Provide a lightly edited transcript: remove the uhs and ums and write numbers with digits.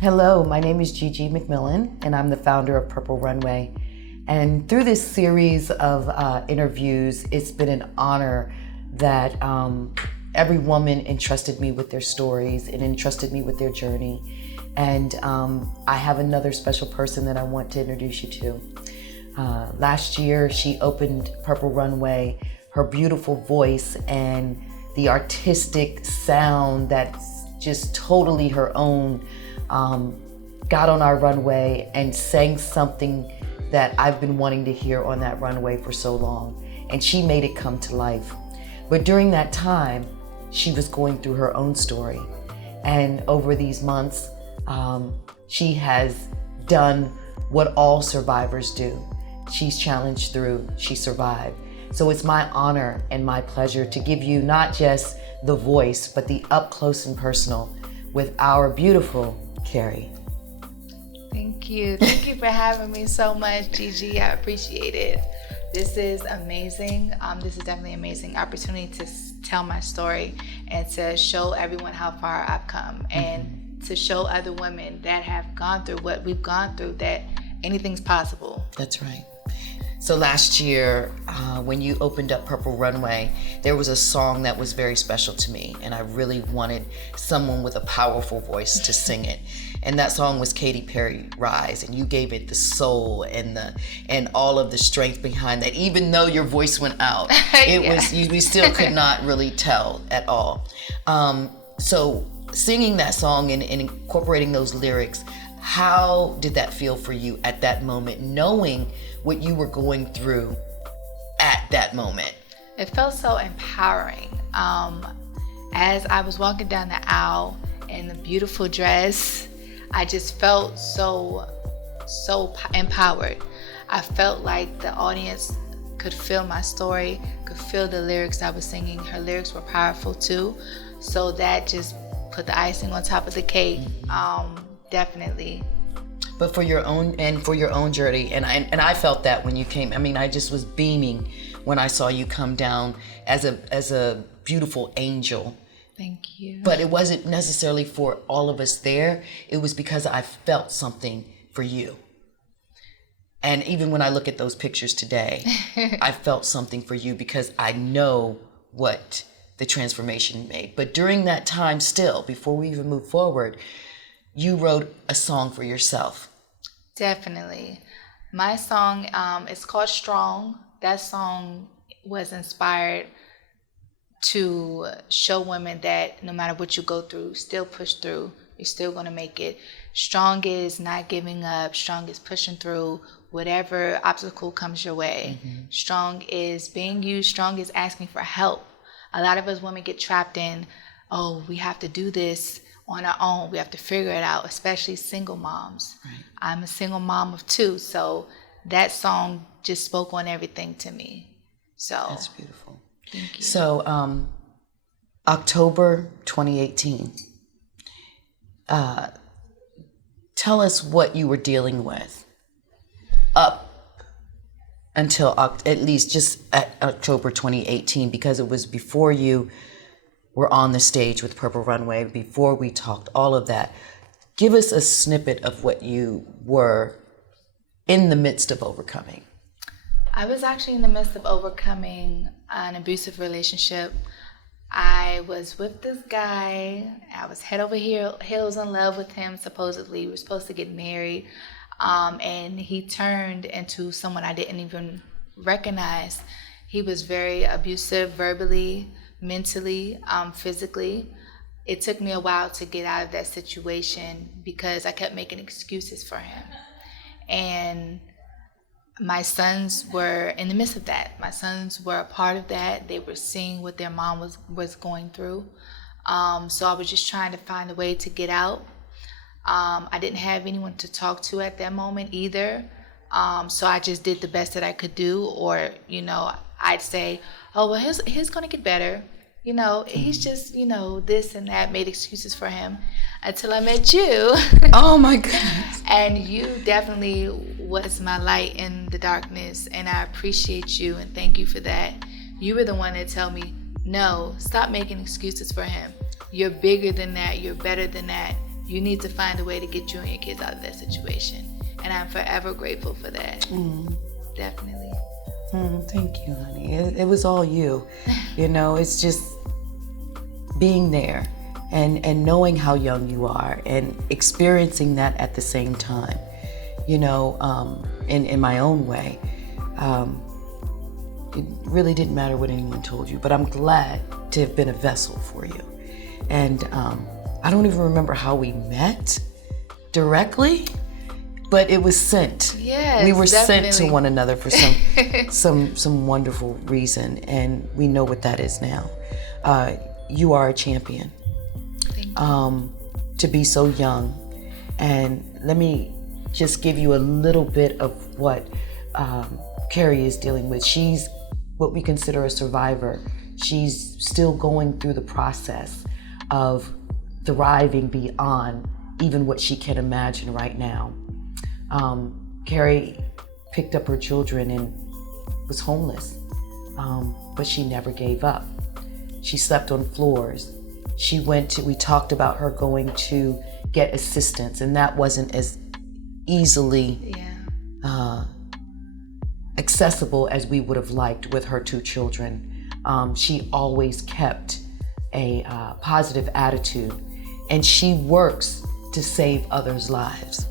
Hello, my name is Gigi McMillan, and I'm the founder of Purple Runway. And through this series of interviews, it's been an honor that every woman entrusted me with their stories and entrusted me with their journey. And I have another special person that I want to introduce you to. Last year, she opened Purple Runway. Her beautiful voice and the artistic sound that's just totally her own got on our runway and sang something that I've been wanting to hear on that runway for so long. And she made it come to life. But during that time, she was going through her own story. And over these months, she has done what all survivors do. She's challenged through, she survived. So it's my honor and my pleasure to give you not just the voice, but the up close and personal with our beautiful Keri. Thank you. Thank you for having me so much, Gigi. I appreciate it. This is amazing. This is definitely an amazing opportunity to tell my story and to show everyone how far I've come and to show other women that have gone through what we've gone through that anything's possible. That's right. So last year, when you opened up Purple Runway, there was a song that was very special to me, and I really wanted someone with a powerful voice to sing it. And that song was Katy Perry, Rise, and you gave it the soul and all of the strength behind that. Even though your voice went out, we still could not really tell at all. So singing that song and incorporating those lyrics, how did that feel for you at that moment, knowing what you were going through at that moment? It felt so empowering. As I was walking down the aisle in the beautiful dress, I just felt so empowered. I felt like the audience could feel my story, could feel the lyrics I was singing. Her lyrics were powerful too. So that just put the icing on top of the cake. Definitely. But for your own journey, and I felt that when you came. I mean, I just was beaming when I saw you come down as a beautiful angel. Thank you. But it wasn't necessarily for all of us there. It was because I felt something for you. And even when I look at those pictures today, I felt something for you because I know what the transformation made. But during that time still, before we even move forward, you wrote a song for yourself. Definitely. My song is called Strong. That song was inspired to show women that no matter what you go through, still push through. You're still going to make it. Strong is not giving up. Strong is pushing through whatever obstacle comes your way. Strong is being you. Strong is asking for help. A lot of us women get trapped in, oh, we have to do this on our own. We have to figure it out, especially single moms. Right. I'm a single mom of 2, so that song just spoke on everything to me. So that's beautiful. Thank you. So October 2018, tell us what you were dealing with up until at least just at October 2018, because it was before you were on the stage with Purple Runway, before we talked all of that. Give us a snippet of what you were in the midst of overcoming. I was actually in the midst of overcoming an abusive relationship. I was with this guy. I was head over heels in love with him, supposedly. We were supposed to get married. And he turned into someone I didn't even recognize. He was very abusive verbally, mentally, physically. It took me a while to get out of that situation because I kept making excuses for him. And my sons were in the midst of that. My sons were a part of that. They were seeing what their mom was going through. So I was just trying to find a way to get out. I didn't have anyone to talk to at that moment either. So I just did the best that I could do, or, I'd say, oh, well, he's going to get better. He's just, this and that, made excuses for him until I met you. Oh my goodness. And you definitely was my light in the darkness, and I appreciate you and thank you for that. You were the one that told me, no, stop making excuses for him. You're bigger than that. You're better than that. you need to find a way to get you and your kids out of that situation. And I'm forever grateful for that. Definitely. Thank you, honey. It was all you. You know, it's just being there and knowing how young you are and experiencing that at the same time. You know, in my own way. It really didn't matter what anyone told you, but I'm glad to have been a vessel for you. And I don't even remember how we met directly, but it was sent. Yes, we were definitely. sent to one another for some wonderful reason, and we know what that is now. You are a champion. Thank you. To be so young, and let me just give you a little bit of what Keri is dealing with. She's what we consider a survivor. She's still going through the process of thriving beyond even what she can imagine right now. Keri picked up her children and was homeless, but she never gave up. She slept on floors. We talked about her going to get assistance, and that wasn't as easily accessible as we would have liked with her two children. She always kept a positive attitude, and she works to save others' lives.